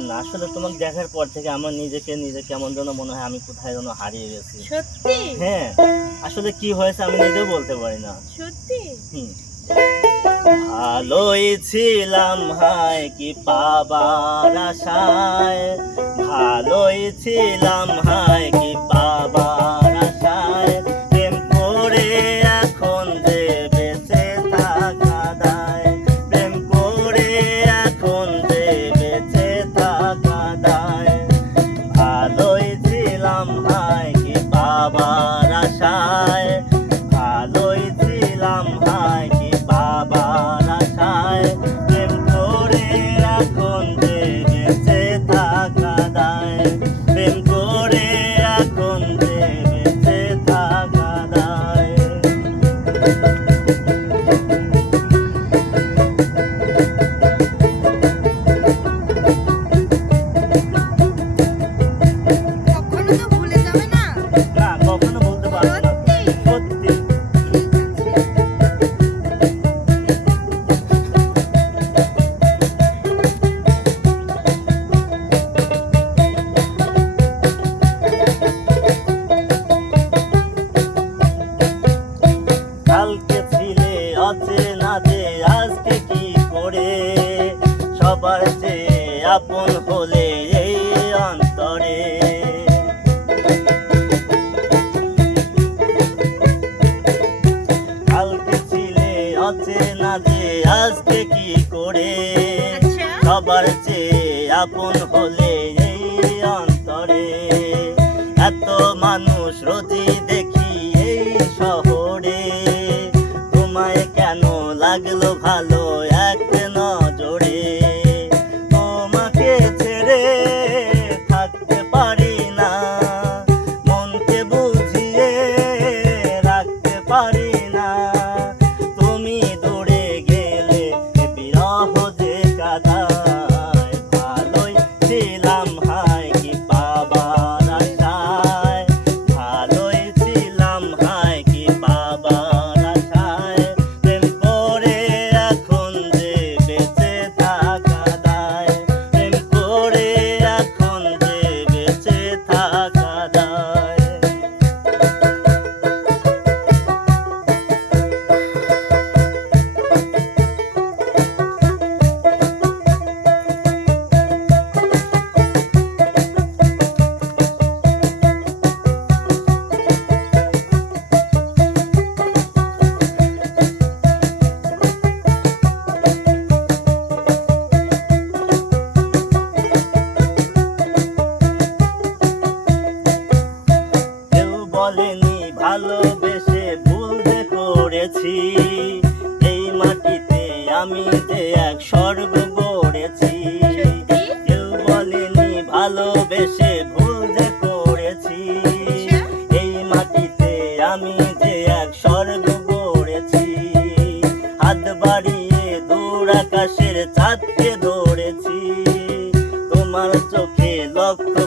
না, আসলে তোমাকে দেখার পর থেকে আমার নিজে কেমন যেন মনে হয় আমি কোথায় যেন হারিয়ে গেছি। সত্যি? হ্যাঁ, আসলে কি হয়েছে আমি নিজেও বলতে পারি না। সত্যি? হুম। ভালোই ছিলাম হায় কি পাবার আশায়, ভালোই ছিলাম হায় কি পাবার আশায়, প্রেম করে এখন যে বেঁচে থাকা দায়, প্রেম করে এখন যে বেঁচে থাকা দায়। ভালোই ছিলাম হায় কি পাবার আশায়, ভালোই ছিলাম হায় কি পাবার আশায়, প্রেম করে এখন যে বেঁচে থাকা দায়, প্রেম করে এখন যে বেঁচে থাকা দায়। কখনো তো ভুলে যাবে না? না, কখনো বলতে পারবো না। সত্যি? সত্যি। ঠিক আছে। কালকে ছিলে অচেনা যে আজকে কি করে, সবার চেয়ে আপন হলে এই অন্তরে। কালকে ছিলে অচেনা যে আজকে কি করে, আচ্ছা। সবার চেয়ে আপন হলে এই অন্তরে। এত মানুষ রোজই দেখি এই শহরে, তোমায় কেন লাগলো ভালো এক নজরে। তোমাকে ছেড়ে থাকতে পারি না, মনকে বুঝিয়ে রাখতে পারি না। তুমি দূরে গেলে বিরহ যে কাদায়, ভালোই ছিলাম হায় কি পাবার আশায়, ভালোই ছিলাম হায় কি পাবার আশায়, প্রেম করে এখন যে বেঁচে থাকা দায়, প্রেম করে এখন যে বেঁচে থাকা দায়। কেউ বলেনি ভালোবেসে ভুল যে করেছি, এই মাটিতে আমি যে এক স্বর্গ গড়েছি। সত্যি? কেউ বলেনি ভালোবেসে ভুল যে করেছি, আচ্ছা। এই মাটিতে আমি যে এক স্বর্গ গড়েছি। হাত বাড়িয়ে দূর আকাশের চাঁদকে ধরেছি, তোমার চোখে লক্ষ্য